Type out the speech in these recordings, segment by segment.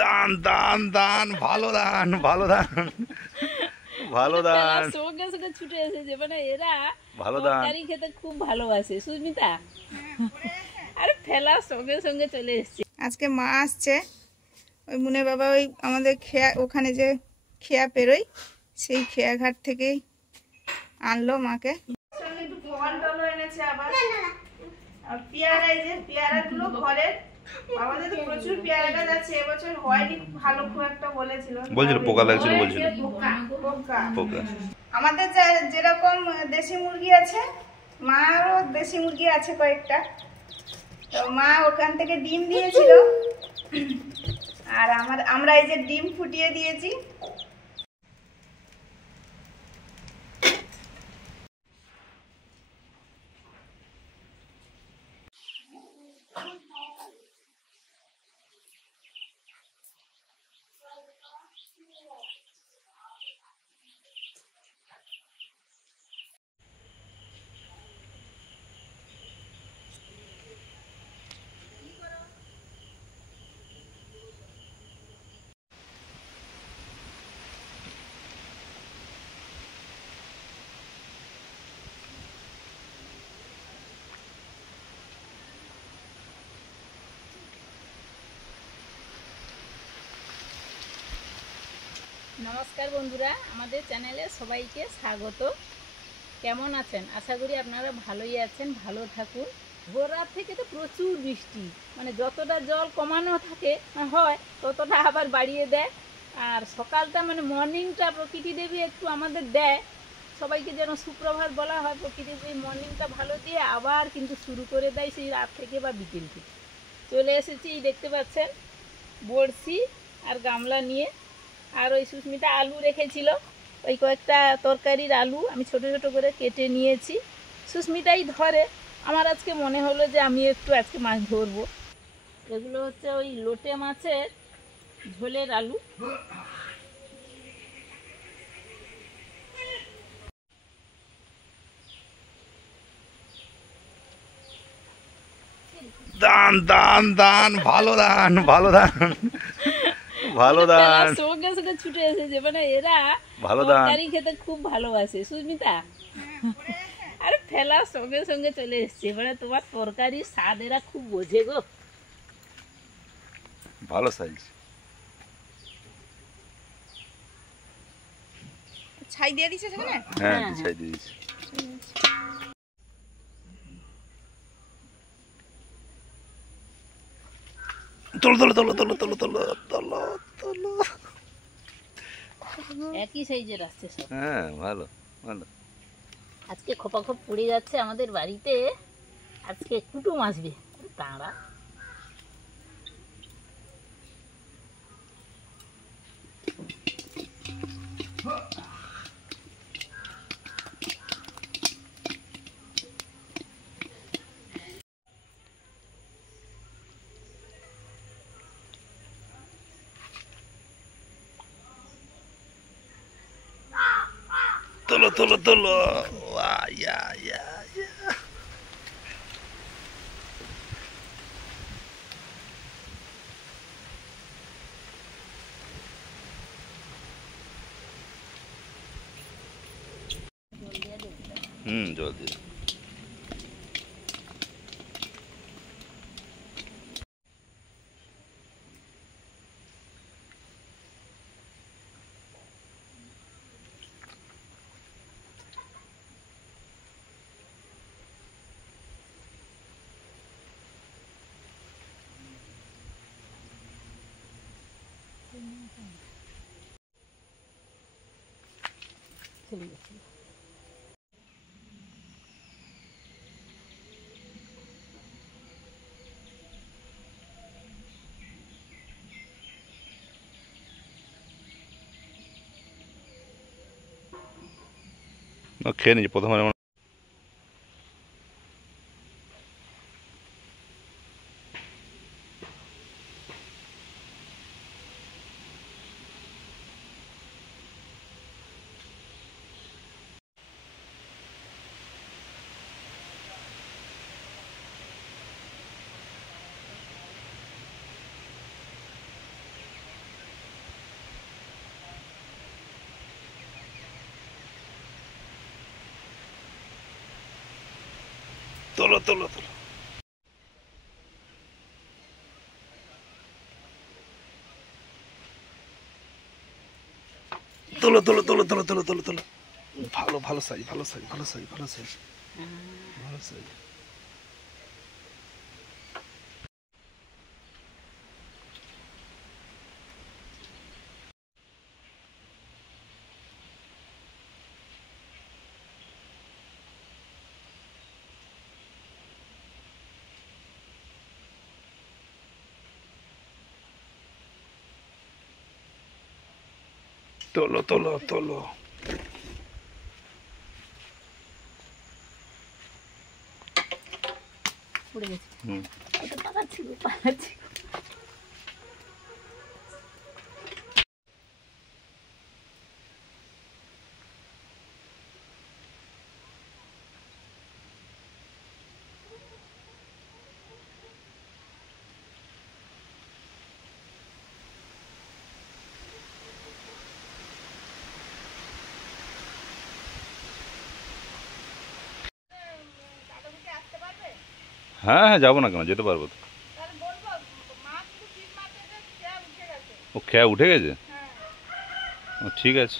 দান দান দান, ভালো দান, ভালো দান, ভালো দান, সঙ্গে সঙ্গে ছুটে এসেছে, মানে এরা ভালো দান। তরকারি খেতে খুব ভালোবাসে সুস্মিতা। আরে ফেলার সঙ্গে সঙ্গে চলে এসছে। আজকে মা আসছে, ওই মুনে বাবা ওই আমাদের খেয়া ওখানে যে খেয়া পেরোই সেই খেয়াঘাট থেকেই আনলো মাকে। একটু ভগবান টলও এনেছে আবার, আর পেয়ারা, এই যে পেয়ারাগুলো ঘরের, আমাদের তো প্রচুর পেয়ারা গাছ আছে, এবছর হয়নি ভালো খুব একটা, বলছিল পোকা লাগছিল, বলছিল পোকা। আমাদের যেরকম দেশি মুরগি আছে, মারও দেশি মুরগি আছে কয়েকটা, তো মা ওখান থেকে ডিম দিয়েছিল, আর আমরা এই যে ডিম ফুটিয়ে দিয়েছি। নমস্কার বন্ধুরা, আমাদের চ্যানেলে সবাইকে স্বাগত। কেমন আছেন? আশা করি আপনারা ভালোই আছেন, ভালো থাকুন। ভোর রাত থেকে তো প্রচুর বৃষ্টি, মানে যতটা জল কমানো থাকে হয় ততটা আবার বাড়িয়ে দেয়। আর সকালটা মানে মর্নিংটা প্রকৃতি দেবী একটু আমাদের দেয়, সবাইকে যেন সুপ্রভাত বলা হয়, প্রকৃতি দেবী মর্নিংটা ভালো দিয়ে আবার কিন্তু শুরু করে দেয় সেই রাত থেকে বা বিকেল থেকে। চলে এসেছি, দেখতে পাচ্ছেন বড়শি আর গামলা নিয়ে। আর ওই সুস্মিতা আলু রেখেছিল, ওই কয়েকটা তরকারির আলু আমি ছোট ছোট করে কেটে নিয়েছি। সুস্মিতাই ধরে, আমার আজকে মনে হলো যে আমি একটু আজকে মাছ ধরবো। এগুলো হচ্ছে ওই লোটে মাছের ঝোলের আলু। দান দান দান, ভালো দান, ভালো দান, ভালো দান, সঙ্গে সঙ্গে ছুটে এসেছে, মানে এরা ভালো দান। তরকারি খেতে খুব ভালোবাসে সুস্মিতা। আরে ফেলার সঙ্গে সঙ্গে চলে এসছে, মানে তোমার তরকারির স্বাদ এরা খুব বোঝে গো। ভালো সাইজ। ছাই দিয়ে দিছে সেখানে, হ্যাঁ ছাই দিয়ে দিয়েছি। তোলো তোলো তোলো তোলো তোলো তোলো তোলো তোলো। একই সাইজের আসছে সব। হ্যাঁ ভালো ভালো। আজকে খোপা খোপ পড়ে যাচ্ছে আমাদের বাড়িতে, আজকে কুটুম আসবে, তাঁরা। তোলো তোলো তোলো। ইয়া ইয়া ইয়া। জল দিয়ে। চলে গেছে। খেয়ে নিয়েছি প্রথমে। তোলো তোলো তোলো তোলো তোলো তোলো তোলো তোলো তোলো তোলো ভালো ভালো সাইজ ভালো সাইজ ভালো সাইজ ভালো সাইজ ভালো সাইজ তোলো তোলো তোলো পড়ে গেছে। হুম এটা পাকাচ্ছি গো, পাকাচ্ছি। হ্যাঁ হ্যাঁ যাবো না কেন, যেতে পারবো তো। ও খেয়া উঠে গেছে, ও ঠিক আছে।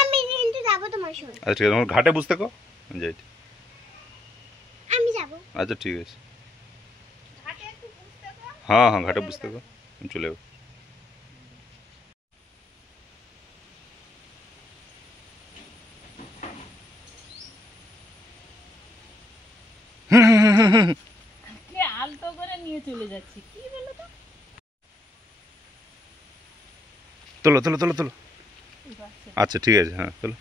আমি কিন্তু যাব তোমার সঙ্গে। আচ্ছা ঠিক আছে, আমার ঘাটে বুঝতে কো যাই। আমি যাব। আচ্ছা ঠিক আছে, হ্যাঁ হ্যাঁ ঘাটে বুঝতে কো, আমি চলে যাবো। কে আলতো করে নিয়ে চলে যাচ্ছে, কি বলো তো? তোলো তোলো তোলো তোলো এই বাচ্চা। আচ্ছা ঠিক আছে, হ্যাঁ তোলো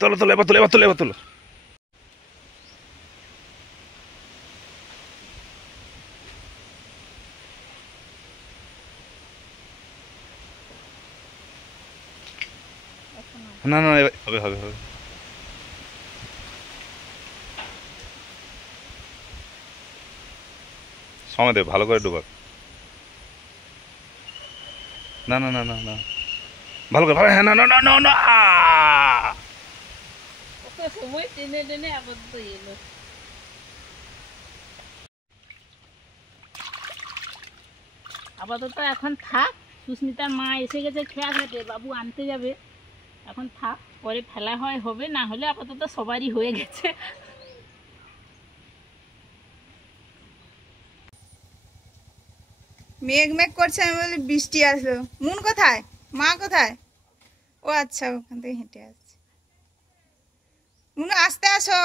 তোলো তোলো এবার তোলো এবার তোলো এবার তোলো। না না এবার হবে হবে হবে। সময় দেবে ভালো করে ডুবাক। না না না না না ভালো করে ভালো, হ্যাঁ না না না না না কত সময় টেনে টেনে আবদ্ধ এলো। আপাতত এখন থাক, সুস্মিতার মা এসে গেছে খেয়া ঘাটে, বাবু আনতে যাবে। এখন থাক, পরে ফেলা হয় হবে, না হলে আপাতত সবারই হয়ে গেছে। মেঘ মেঘ করছে, আমি বলি বৃষ্টি আসলো। মুন কোথায়, মা কোথায়? ও আচ্ছা, ওখান থেকে হেঁটে আসছে। মুনু আসতে আসো।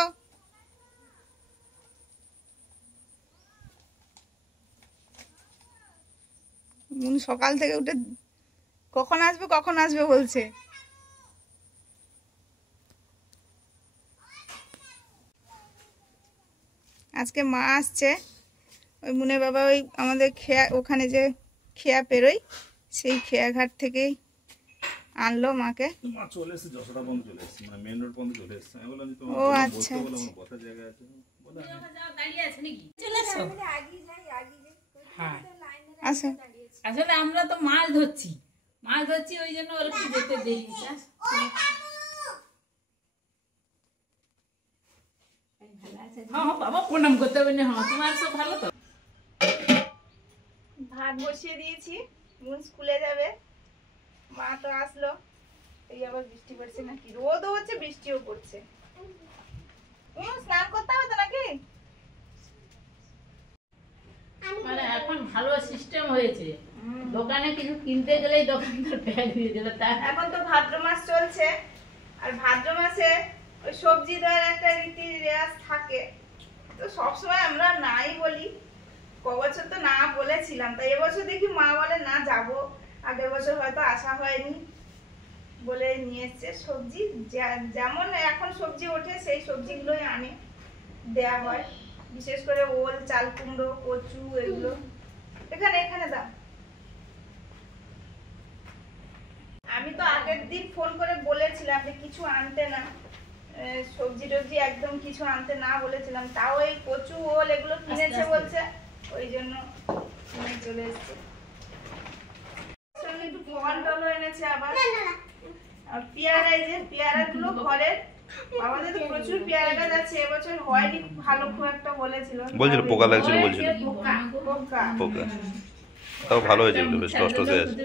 মুনু সকাল থেকে উঠে কখন আসবে বলছে। আজকে মা আসছে, ওই মুনের বাবা ওই আমাদের ওখানে যে খেয়া পেরোই, সেই খেয়াঘাট থেকেই আনলো মাকে। চলে এসেছে, যশোদা পর্যন্ত চলে এসেছে, মানে মেন রোড পর্যন্ত চলে এসেছে। আমি বললাম যে তোমার ও আচ্ছা কথা জায়গা আছে, দাঁড়িয়ে আছে নাকি? চলে এসো। হ্যাঁ, আচ্ছা আসলে আমরা তো মাছ ধরছি ওই জন্য ওর একটু যেতে দেরি হচ্ছে। হ্যাঁ বাবা প্রণাম করতে হবে না। হ্যাঁ তোমার সব ভালো তো? ভাত বসিয়ে দিয়েছি, মুন স্কুলে যাবে, মা তো আসলো। এই আবার বৃষ্টি পড়ছে নাকি, রোদও হচ্ছে বৃষ্টিও পড়ছে। স্নান করতে হবে তো নাকি? মানে এখন ভালো সিস্টেম হয়েছে, দোকানে কিছু কিনতে গেলেই দোকানদার ব্যাগ দিয়ে দিল। তার এখন তো ভাদ্র মাস চলছে, আর ভাদ্র মাসে ওই সবজি দেওয়ার একটা রীতি রেওয়াজ থাকে, তো সবসময় আমরা নাই বলি। কবছর তো না বলেছিলাম, তাই এবছর দেখি মা বলে না যাবো, আগের বছর হয়তো আসা হয়নি বলে নিয়ে এসছে সবজি। যেমন এখন সবজি ওঠে সেই সবজিগুলোই আনে, দেয়া হয়। বিশেষ করে ওল, চাল কুমড়ো, কচু, এগুলো। এখানে এখানে দাও। আমি তো আগের দিন ফোন করে বলেছিলাম যে কিছু আনতে না, সবজি টবজি একদম কিছু আনতে না বলেছিলাম, তাও এই কচু, ওল এগুলো কিনেছে বলছে, ওই জন্য নিয়ে চলে এসছে। একটু ভগবান টলও এনেছে আবার। আর পেয়ারা, এই যে পেয়ারাগুলো ঘরের, আমাদের তো প্রচুর পেয়ারা গাছ আছে, এবছর হয়নি ভালো খুব একটা বলেছিল, পোকা লাগছিল বলছিল। পোকা পোকা পোকা তাও ভালো হয়েছে, বেশ কষ্ট হয়ে আছে।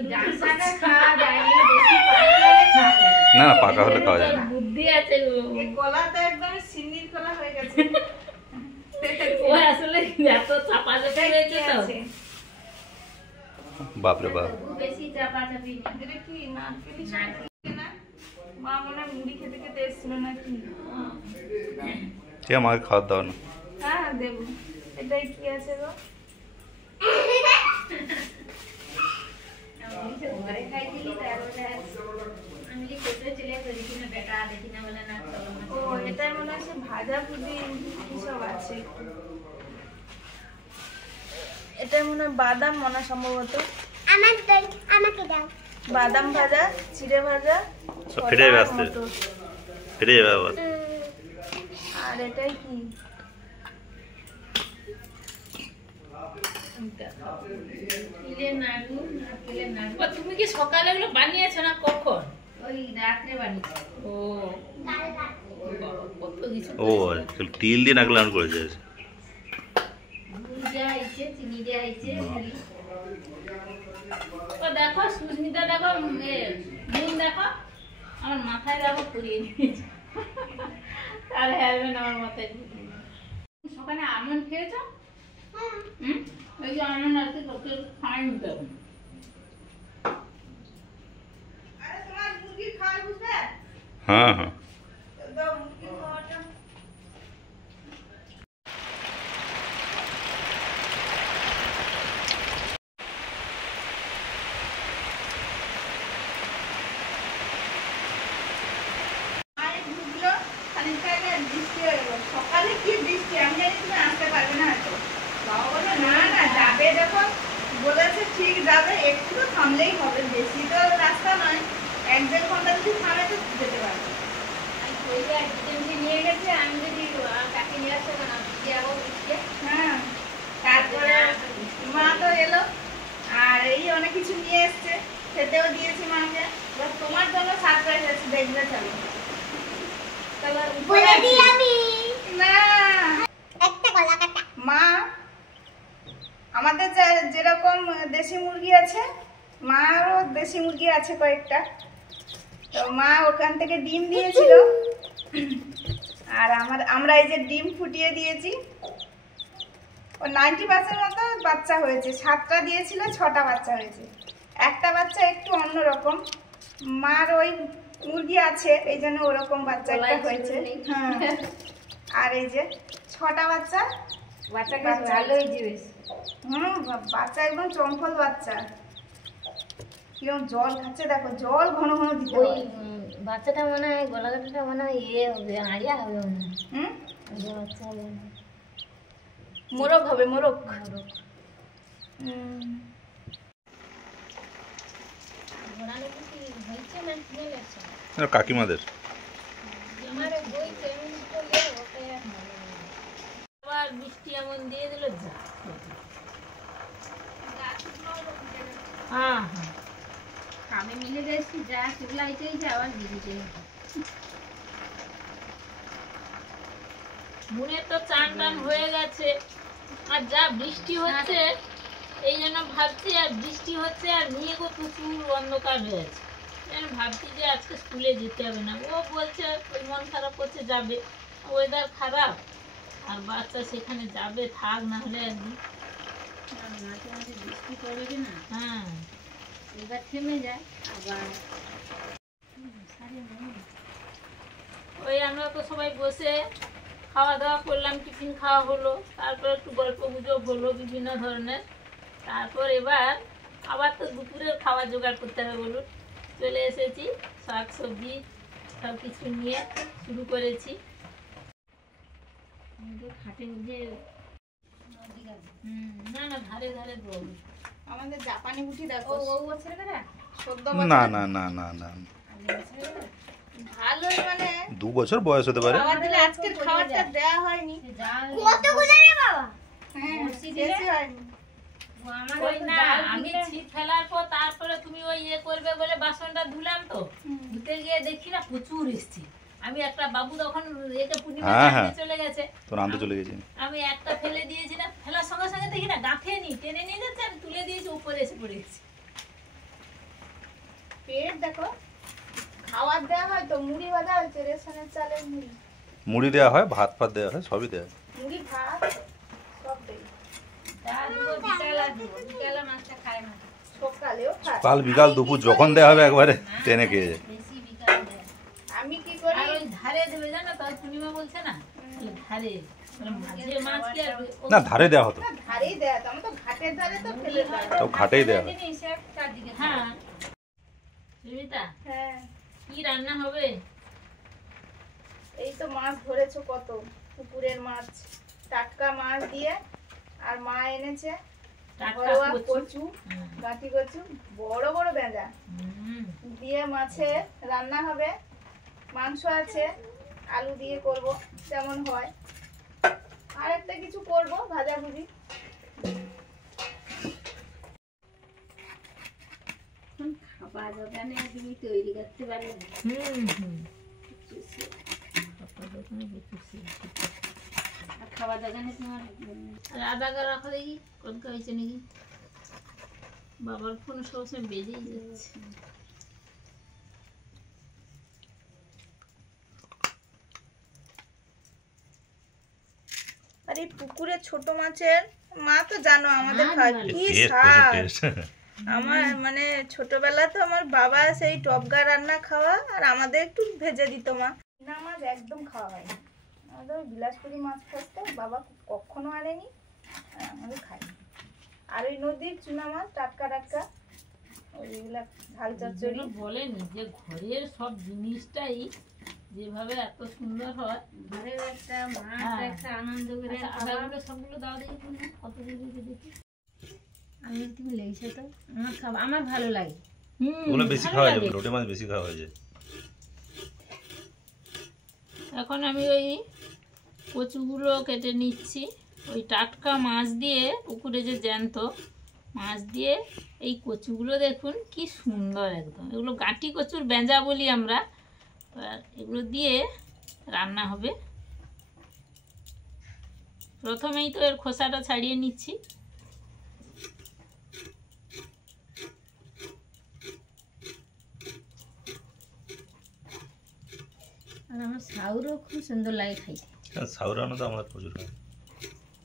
না না, পাকা হলে খাওয়া যায় না। বুদ্ধি আছে গো। এই কলা তো একদম সিন্নির কলা হয়ে গেছে। ও আসলে এত চাপা চাপা হয়েছে তো। বাপরে বাপ। বেশি চাপা চাপি না। এটা কি নারকেলি না? মা মনে হয় মুড়ি খেতে খেতে এসেছিল নাকি? ঠিক আছে, আমাকে খাওয়ার দাও না। হ্যাঁ দেবো। এটাই কি আছে গো? ঘরে খাই দিলি তারপরে আমি কি করতে চলে গেছি না বেটা দেখি না বলে না চলো না। ও এটাই মনে হয় সে ভাজা পুডিং কি সব আছে। এটা মনে হয় বাদাম মনে হয় সম্ভবত। আমাকে দাও। বাদাম ভাজা, চিড়ে ভাজা, সব ফেটে যাবে আস্তে। মটর। ফেটে যাবে আবার। আর এটাই কি? তুমি কি সকালে এগুলো বানিয়েছো না কখন? ওই রাত্রে বানিয়েছো। ও কত কিছু। ও তিল দিয়ে নাকলে আন করেছে। চিনি দেওয়া হয়েছে। ও দেখো সুস্মিতা, দেখো নুন দেখো আমার মাথায় দেখো পুড়িয়ে নিয়েছে। আর হেলমেট আমার মাথায়। সকালে আমন্ড খেয়েছো? ওই যে আমন্ড আছে তোকে খাওয়াই নিতে হবে। আরে তোমার মুরগি খাওয়া বুঝবে? হ্যাঁ হ্যাঁ। দাও মুরগি খাওয়াটা। আরে ঢুকলো, খানিকটা আগে বৃষ্টি হয়ে গেল। সকালে কি বৃষ্টি, আমি জানি তুমি আসতে পারবে না হয়তো। বাবা বললো না না যাবে, যখন বলেছে ঠিক যাবে, একটু তো থামলেই হবে, বেশি তো রাস্তা নয়, 1-1.5 ঘন্টা যদি থামে তো যেতে পারবে। ওই যে একজনকে নিয়ে গেছে, আমি যদি কাকে নিয়ে আসতে না যাবো বুঝতে। হ্যাঁ, তারপরে মা তো এলো, আর এই অনেক কিছু নিয়ে এসছে, খেতেও দিয়েছি মাকে। এবার তোমার জন্য সারপ্রাইজ আছে, দেখবে চলো। চলো উপরে বলে দিই আমি। না, একটা কলা কাটা। মা আমাদের যেরকম দেশি মুরগি আছে, মারও দেশি মুরগি আছে কয়েকটা, তো মা ওখান থেকে ডিম দিয়েছিল, আর আমরা এই যে ডিম ফুটিয়ে দিয়েছি। ও 90% মতো বাচ্চা হয়েছে, 7টা দিয়েছিল, 6টা বাচ্চা হয়েছে। একটা বাচ্চা একটু অন্যরকম, মার ওই মুরগি আছে এই জন্য ওরকম বাচ্চা একটা হয়েছে। হ্যাঁ, আর এই যে 6টা বাচ্চা। বাচ্চাকে ভালোই দিবেস। বাচ্চা একদম চম্পল বাচ্চা, কিরকম জল খাচ্ছে দেখো, জল ঘন ঘন দিতে ওই হয়। বাচ্চাটা মনে হয় গলাকাটাটা মনে হয় ইয়ে হবে, আড়িয়া হবে মনে হয়। হুম, যে বাচ্চা হবে না। মোরগ হবে, মোরগ। ঘোড়ানো কি হয়েছে না কিনে লেছে? কাকিমাদের। আমার বই পেমেন্ট করলে ওকে আবার বৃষ্টি এমন দিয়ে দিল যা। হ্যাঁ হ্যাঁ, আমি মিলে গেছি যা সেগুলো আইতেই আবার দিদিতে। মনে তো চান টান হয়ে গেছে, আর যা বৃষ্টি হচ্ছে এই জন্য ভাবছি, আর বৃষ্টি হচ্ছে আর মেঘও প্রচুর অন্ধকার হয়ে আছে, ভাবছি যে আজকে স্কুলে যেতে হবে না। ও বলছে ওই মন খারাপ করছে যাবে, ওয়েদার খারাপ, আর বাচ্চা সেখানে যাবে, থাক না হলে একদিন মাঝে মাঝে বৃষ্টি পড়বে না। হ্যাঁ, এবার থেমে যায় আবার। ওই আমরা তো সবাই বসে খাওয়া দাওয়া করলাম, টিফিন খাওয়া হলো, তারপর একটু গল্প গুজব হলো বিভিন্ন ধরনের। তারপর এবার আবার তো দুপুরের খাবার জোগাড় করতে হবে বলুন, চলে এসেছি, শাক সবজি সব কিছু নিয়ে শুরু করেছি। খাটে যে না না ধারে ধারে দেবো। আমাদের জাপানি বুটি দেখো, ও ছেলেটা সদ্য না না না না না, ভালোই, মানে 2 বছর বয়স হতে পারে। খাবার দিলে আজকের খাবারটা দেওয়া হয়নি। কতগুলো রে বাবা? হ্যাঁ, শেষই হয়নি। ওই না আমি ছিট ফেলার পর তারপরে তুমি ওই ইয়ে করবে বলে বাসনটা ধুলাম, তো ধুতে গিয়ে দেখি না প্রচুর এসেছি। আমি একটা বাবু তখন একে পূর্ণিমা চলে গেছে, তোর আনতে চলে গেছি। আমি একটা ফেলে দিয়েছি না, ফেলার সঙ্গে সঙ্গে দেখি না গাঁথে নি টেনে নিয়ে যাচ্ছে, আমি তুলে দিয়েছি, উপরে এসে পড়ে গেছি। পেট দেখো, খাবার দেওয়া হয় তো, মুড়ি ভাজা হয়েছে, রেশনের চালের মুড়ি, মুড়ি দেওয়া হয়, ভাত ফাত দেওয়া হয়, সবই দেওয়া হয়। মুড়ি ভাত সব দেই। বিকালে মাছটা খায় না, সকালেও খায়। কাল বিকাল দুপুর যখন দেওয়া হবে একবারে টেনে খেয়ে যায়। বেশি বিকালে দেয়। আমি কি করি, আর ওই ধারে দেবে জানো তো, পূর্ণিমা বলছে না ধারে মাঝে মাছ কি আর না, ধারে দেওয়া হতো, না ধারেই দেয়া তো, আমি তো ঘাটের ধারে তো ফেলে দেয়। তো ঘাটেই দেওয়া হয়। হ্যাঁ সুমিতা, হ্যাঁ, কি রান্না হবে? এই তো মাছ ধরেছো কত, পুকুরের মাছ, টাটকা মাছ দিয়ে, আর মা এনেছে টাটকা ঘরোয়া কচু। কচু, গাঁটি কচু, বড় বড় বেঁধা দিয়ে মাছে রান্না হবে। মাংস আছে, আলু দিয়ে করব যেমন হয়, আর একটা কিছু করব ভাজাভুজি। খাবার দোকানে তুমি তৈরি করতে পারলে, খাবার দোকানে তোমার আদা রাখো দেখি কোন হয়েছে নাকি, বাবার ফোন সবসময় বেজেই যাচ্ছে। আর এই পুকুরে ছোট মাছের, মা তো জানো আমাদের হ্যাঁ, খায় ভালো। কি টেস্ট, স্বাদ। টেস্ট। আমার মানে ছোটবেলা তো আমার বাবা সেই টপগা রান্না খাওয়া, আর আমাদের একটু ভেজে দিত মা। না, মাছ একদম খাওয়া হয় না আমাদের, ওই বিলাসপুরি মাছ খাচ্ছে বাবা, কখনো আনেনি, আর আমাদের খাইনি। আর ওই নদীর চুনা মাছ টাটকা টাটকা, ওইগুলা ঝাল চচ্চড়ি। বলেনি যে ঘরের সব জিনিসটাই যেভাবে এত সুন্দর হয়, ঘরের একটা মাছ একটা আনন্দ করে আদাগুলো সবগুলো দাও দেখি তুমি কত দিকে দেখি। আমি তুমি লেগেছে তো আমার খাবার, আমার ভালো লাগে। ওগুলো বেশি খাওয়া যায়, লোটে মাছ বেশি খাওয়া যায়। এখন আমি ওই কচুগুলো কেটে নিচ্ছি, ওই টাটকা মাছ দিয়ে, পুকুরে যে জ্যান্ত মাছ দিয়ে এই কচুগুলো দেখুন কি সুন্দর একদম, এগুলো গাঁটি কচুর বেঁজা বলি আমরা, এগুলো দিয়ে রান্না হবে। প্রথমেই তো এর খোসাটা ছাড়িয়ে নিচ্ছি। আর আমার সাউরও খুব সুন্দর লাগে খাইতে। সাউরানো তো আমরা প্রচুর খাই।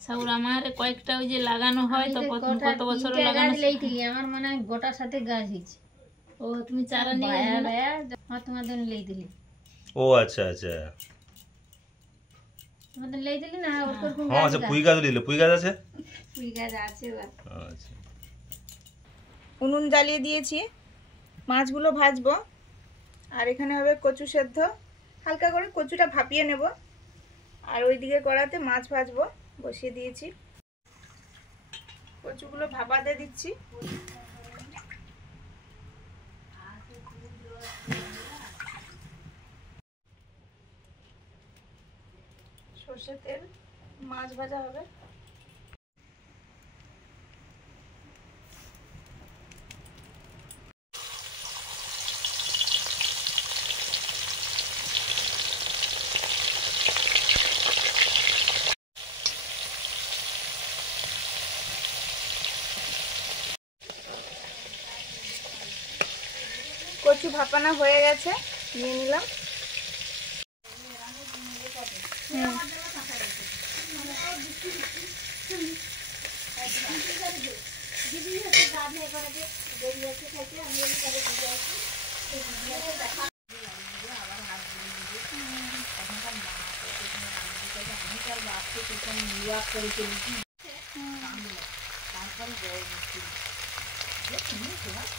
সাউর আমার কয়েকটা ওই যে লাগানো হয় তো, প্রথম কত বছর লাগানো, আমার মনে হয় গোটার সাথে গাছ হয়েছে। ও তুমি চারা নিয়ে তোমাদের লেই দিলি, ও আচ্ছা আচ্ছা, তোমাদের লেই দিলি না, ওরকম হ্যাঁ আচ্ছা, পুঁই গাছ দিলে, পুঁই গাছ আছে, ফুল গাছ আছে। আচ্ছা। উনুন জ্বালিয়ে দিয়েছি, মাছগুলো ভাজবো, আর এখানে হবে কচু সেদ্ধ, হালকা করে কচুটা ভাপিয়ে নেব, আর ওইদিকে কড়াতে মাছ ভাজবো বসিয়ে দিয়েছি। কচুগুলো ভাপাতে দিচ্ছি। সর্ষের তেল, মাছ ভাজা হবে। কচু ভাপানো হয়ে গেছে, নিয়ে নিলাম।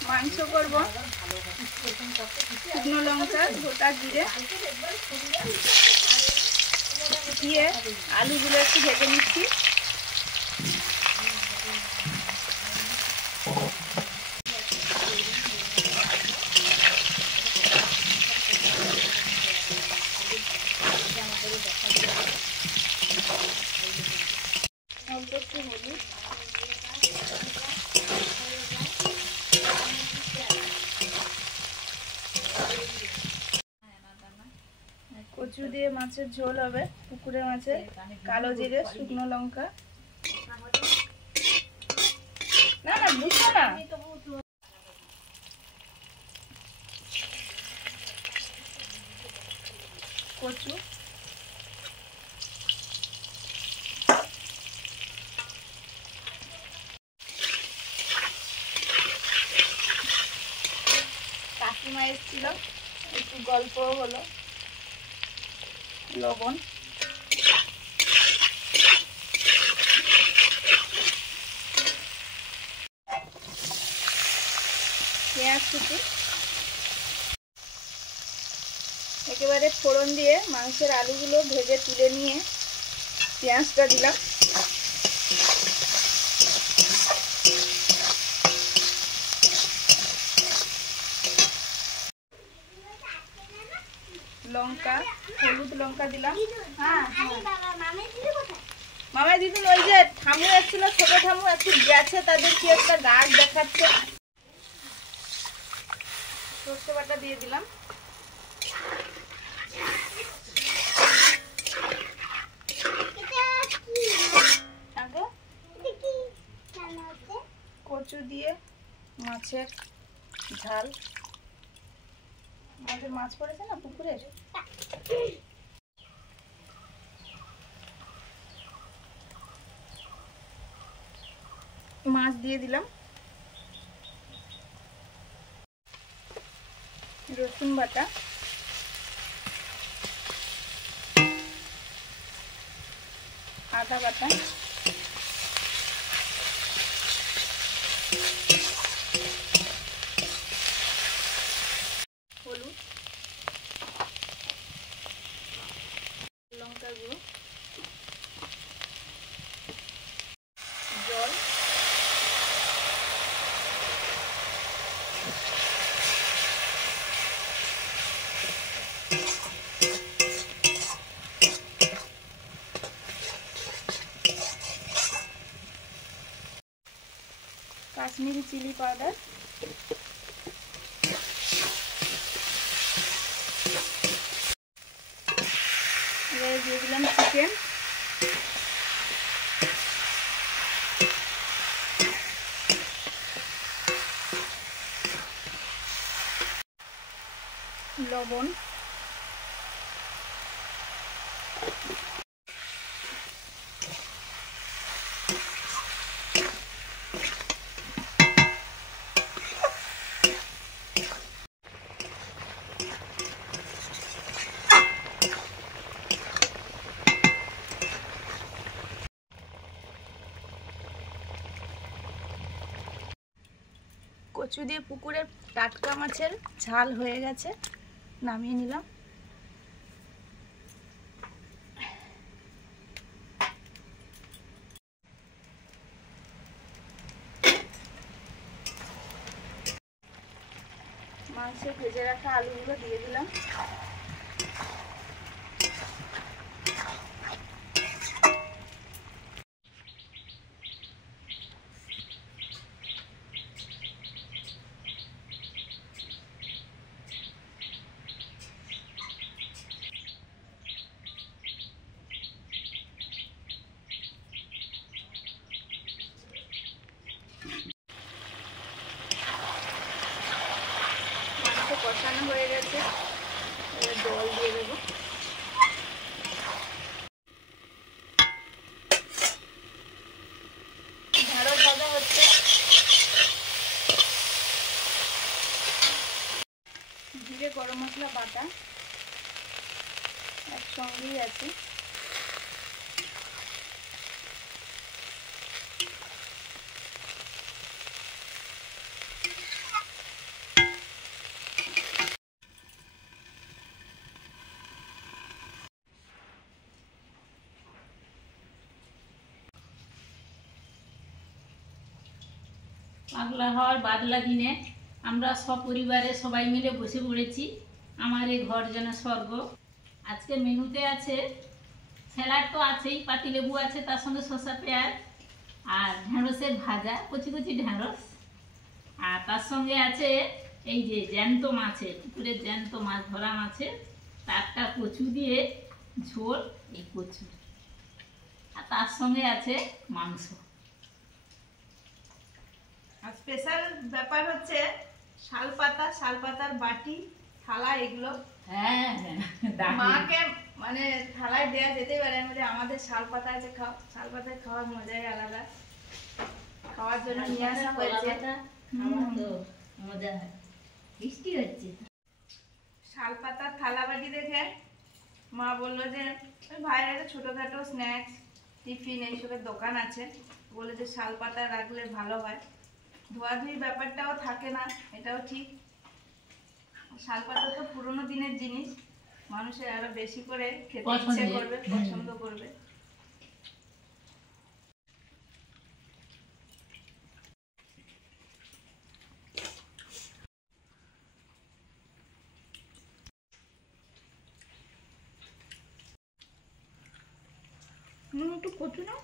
মাংস করবো, শুকনো লঙ্কা, গোটা জিরে দিয়ে আলুগুলো একটু ভেজে নিচ্ছি। অল্প একটু হলুদ, কচু দিয়ে মাছের ঝোল হবে, পুকুরের মাছের। কালো জিরে, শুকনো লঙ্কা, না না বুঝছো না, কচু, কাকিমা এসেছিল, একটু গল্প হলো, লবণ, পেঁয়াজ কুচি, একেবারে ফোড়ন দিয়ে মাংসের আলুগুলো ভেজে তুলে নিয়ে পেঁয়াজটা দিলাম, লঙ্কা, হলুদ লঙ্কা দিলাম। হ্যাঁ মামাই দিদুন ওই যে ঠামু এসেছিল, ছোট ঠামু একটু গেছে, তাদের কি একটা গাছ দেখাচ্ছে। সর্ষে বাটা দিয়ে দিলাম, কচু দিয়ে মাছের ঝাল, আমাদের মাছ পড়েছে না পুকুরের, মাছ দিয়ে দিলাম, রসুন বাটা, আদা বাটা, হলুদ, লঙ্কা গুঁড়ো, জল, কাশ্মীরি চিলি পাউডার, এবারে দিয়ে দিলাম চিকেন, লবণ, কচু দিয়ে পুকুরের টাটকা মাছের ঝাল হয়ে গেছে, নামিয়ে নিলাম। মাংসে ভেজে রাখা আলুগুলো দিয়ে দিলাম, কষানো হয়ে গেছে, এবার জল দিয়ে দেবো, ঢেঁড়স ভাজা হচ্ছে, জিরে গরম মশলা বাটা একসঙ্গেই আছে, পাগলা হওয়ার বাদলা দিনে আমরা সপরিবারে সবাই মিলে বসে পড়েছি আমার এই ঘর যেন স্বর্গ। আজকে মেনুতে আছে স্যালাড, তো আছেই, পাতিলেবু আছে, তার সঙ্গে শসা পেঁয়াজ আর ঢেঁড়সের ভাজা, কচি কচি ঢেঁড়স, আর তার সঙ্গে আছে এই যে জ্যান্ত মাছের, পুকুরের জ্যান্ত মাছ, ধরা মাছের টাটকা কচু দিয়ে ঝোল, এই কচু, আর তার সঙ্গে আছে মাংস। আর স্পেশাল ব্যাপার হচ্ছে শালপাতার বাটি, থালা, এগুলো হ্যাঁ হ্যাঁ, দারুণ। মাকে মানে থালায় দেওয়া যেতেই পারে। আমি বলি, আমাদের শালপাতা আছে, খাও। শালপাতায় খাওয়ার মজাই আলাদা। খাওয়ার জন্য নিয়ে আসা হয়েছে। আমার তো মজা হয়, বৃষ্টি হচ্ছে। শালপাতার থালা বাটি দেখে মা বললো যে ওই ভাইয়ের একটা ছোটোখাটো স্ন্যাক্স টিফিন এইসবের দোকান আছে, বলে যে শালপাতা রাখলে ভালো হয়, ধোয়াধুয়ি ব্যাপারটাও থাকে না, এটাও ঠিক। শালপাতা তো পুরোনো দিনের জিনিস, মানুষের আরো বেশি করে খেতে ইচ্ছে পছন্দের। করবে, পছন্দ করবে। একটু কচু না,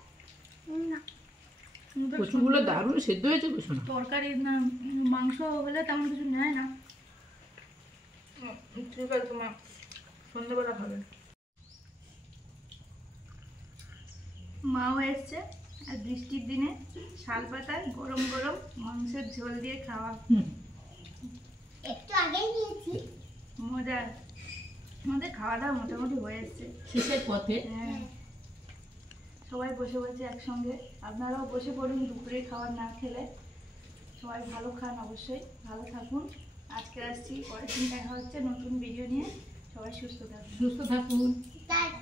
কচুগুলো দারুণ সেদ্ধ হয়েছে কচু না। তরকারি না মাংস হলে তেমন কিছু নেয় না। ঠিক আছে, তোমার সন্ধ্যেবেলা খাবে। মাও এসছে, আর বৃষ্টির দিনে শালপাতায় গরম গরম মাংসের ঝোল দিয়ে খাওয়া একটু আগেই নিয়েছি। মজা। আমাদের খাওয়া দাওয়া মোটামুটি হয়ে এসছে। শেষের পথে। হ্যাঁ, সবাই বসে বসে একসঙ্গে। আপনারাও বসে পড়ুন, দুপুরে খাবার না খেলে। সবাই ভালো খান, অবশ্যই ভালো থাকুন। আজকে আসছি, পরের দিন দেখা হচ্ছে নতুন ভিডিও নিয়ে। সবাই সুস্থ থাকুন। সুস্থ থাকুন। টাটা।